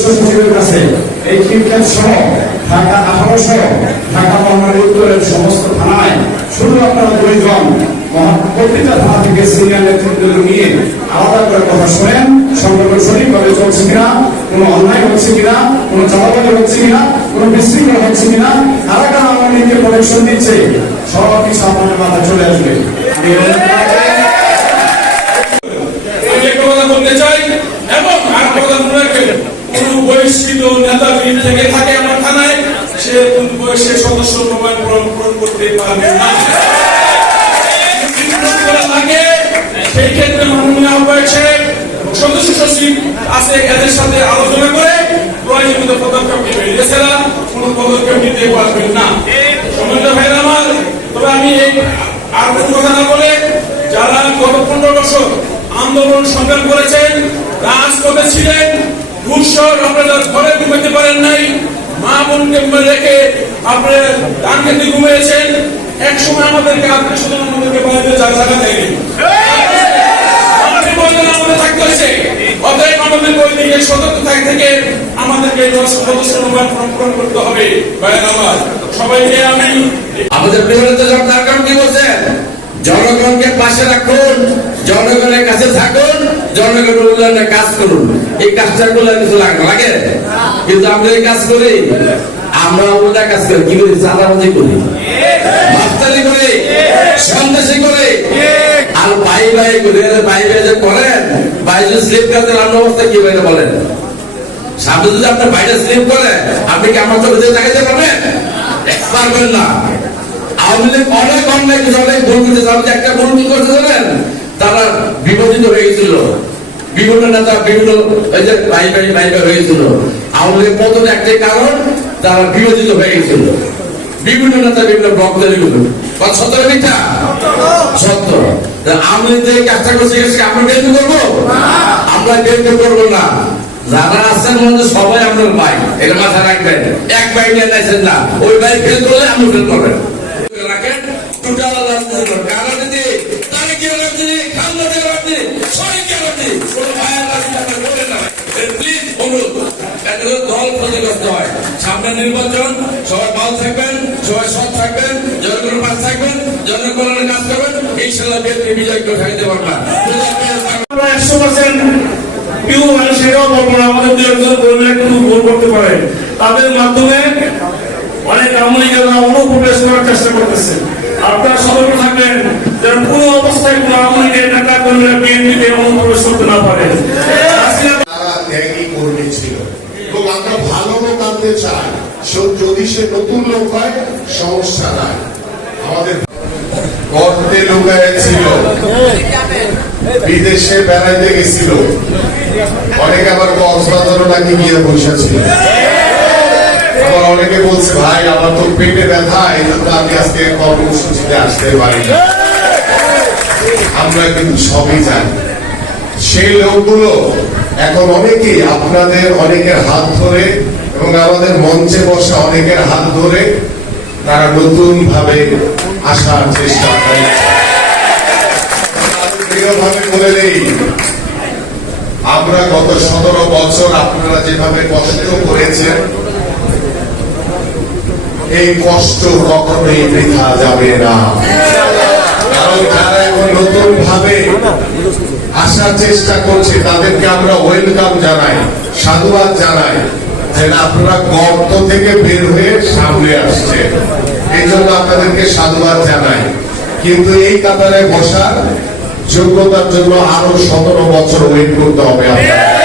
সচিবের কাছে এই খিলক্ষেত সহ ঢাকা 18 সহ ঢাকা মহানগর উত্তরের সমস্ত থানায় শুধু আপনারা 2 জন প্রতিটা থানা থেকে সিনিয়র নেতৃত্ব নিয়ে আলাদা করে কথা শোনেন, সম্পর্ক সঠিকভাবে চলছে কিনা, কোনো অন্যায় হচ্ছে কিনা, কোনো চাঁদাবাজি হচ্ছে কিনা, কোনো বিশৃঙ্খলা হচ্ছে কিনা, কারা কারা আওয়ামী লীগকে প্রোটেকশন দিচ্ছে, সব কিছু আপনাদের মাথায় চলে আসবে। বলতে চাই এবং আর কথা মনে রাখবেন, কোন বহিষ্কৃত নেতা যদি থেকে থাকে আমার থানায়, সে বয়সের সদস্য প্রমাণ করতে পারবে না। সেই ক্ষেত্রে মাননীয় আহ্বায়ক সাহেব সদস্য সচিব আছে, এদের সাথে আলোচনা করে প্রয়োজনীয় পদক্ষেপ নেবেন, এছাড়া কোন পদক্ষেপ নিতে পারবেন না। সম্মানিত ভাইরা আমার, তবে আমি আর কোনো কথা না বলে, যারা গত 15 বছর আন্দোলন সংগ্রাম করেছেন, রাজপথে ছিলেন, দুঃসর আপনারা ঘরে ঘুমাতে পারেন নাই, মা বোনকে রেখে আপনারা ধান খেতে ঘুমিয়েছেন, এক সময় আমাদেরকে আত্মীয়-স্বজন আমাদেরকে বাড়িতে জায়গা দেয়নি, আমাদের থাকতে হয়েছে। অতএব আমাদের ওই দিকে সতর্ক থেকে আমাদেরকে সদস্য পূরণ করতে হবে। আমার সবাইকে আমি আমাদের প্রিয়নেতা সরকার কি বলছেন, জনগণকে পাশে রাখুন, জনগণের কাছে থাকুন, জনগণের উন্নয়নের কাজ করুন। এই কাজটা করলে কিছু লাগে, কিন্তু আমরা এই কাজ করি, আমরা উল্টা কাজ করি, কি করি, চাঁদাবাজি করি, মাস্তানি করি, সন্ত্রাসী করি, আর ভাই ভাই করি। ভাই ভাই যে করেন, ভাই যদি স্লিপ করতে রান্না অবস্থা কি ভাই বলেন, সামনে যদি আপনার ভাইটা স্লিপ করে, আপনি কি আমার চোখে দেখাতে পারবেন? পারবেন না। আওয়ামী লীগ অনেক অন্যায় কিছু অনেক ভুল করতে, একটা ভুল কি করতে জানেন, তারা বিভাজিত হয়ে গেছিল, বিভিন্ন নেতা বিভিন্ন ভাই ভাই ভাই ভাই হয়েছিল। আওয়ামী লীগের পতনের একটাই কারণ, তারা বিভাজিত হয়ে গেছিল, বিভিন্ন নেতা বিভিন্ন ব্লক তৈরি করল। সত্য মিথ্যা? সত্য। আওয়ামী লীগ যে কাজটা করছে আমরা বিএনপি করবো? আমরা বিএনপি করবো না। যারা আছেন মধ্যে সবাই আপনার ভাই, এটা মাথায় রাখবেন। এক ভাই নিয়ে নেছেন না, ওই ভাই ফেল করলে আপনি ফেল করবেন। রাখেন টোটাল রাজনীতি, রাজনীতি তারা কি রাজনীতি, খামদাদের রাজনীতি, সঠিক রাজনীতি, কোন ভাইয়ের রাজনীতি আপনার বলেন না। প্লিজ অনুরোধ, দল ক্ষতিগ্রস্ত হয়। সামনে নির্বাচন, সবাই ভালো থাকবেন, সবাই সৎ থাকবেন, জনগণের পাশে থাকবেন, জনগণের কাজ করবেন, ইনশাআল্লাহ বিএনপি বিজয় করে থাকতে পারবেন। 100% কেউ সেটাও বলবো না, আমাদের দু একজন কর্মীরা একটু ভুল করতে পারে, তাদের মাধ্যমে অনেক আমলিকেরা অনুপ্রবেশ করার চেষ্টা করতেছে। আপনারা সতর্ক থাকবেন যেন কোনো অবস্থায় কোনো আমলিকের নেতা কর্মীরা বিএনপিতে অনুপ্রবেশ করতে না পারে। তারা ত্যাগী কর্মী ছিল এবং আমরা ভালো লোক আনতে চাই, যদি সে নতুন লোক হয় সমস্যা নাই। আমাদের গর্তে লুকায় ছিল, বিদেশে বেড়াইতে গেছিল, অনেকে আবার কক্সবাজারও নাকি গিয়ে বসে ছিল। আবার অনেকে বলছে ভাই আমার তো পেটে ব্যথা, এই জন্য আমি আজকে কর্মসূচিতে আসতে পারি না। আমরা কিন্তু সবই জানি, সেই লোকগুলো এখন অনেকেই আপনাদের অনেকের হাত ধরে এবং আমাদের মঞ্চে বসা অনেকের হাত ধরে তারা নতুন ভাবে আসার চেষ্টা করে। প্রিয়ভাবে বলে নেই, আমরা গত 17 বছর আপনারা যেভাবে কষ্ট করেছেন, এই কষ্ট কখনোই বৃথা যাবে না। কারণ যারা এখন নতুন ভাবে আসার চেষ্টা করছে তাদেরকে আমরা ওয়েলকাম জানাই, সাধুবাদ জানাই, যে আপনারা গর্ত থেকে বের হয়ে সামনে আসছে, এই জন্য আপনাদেরকে সাধুবাদ জানাই। কিন্তু এই কাতারে বসার যোগ্যতার জন্য আরো 17 বছর ওয়েট করতে হবে আপনারা।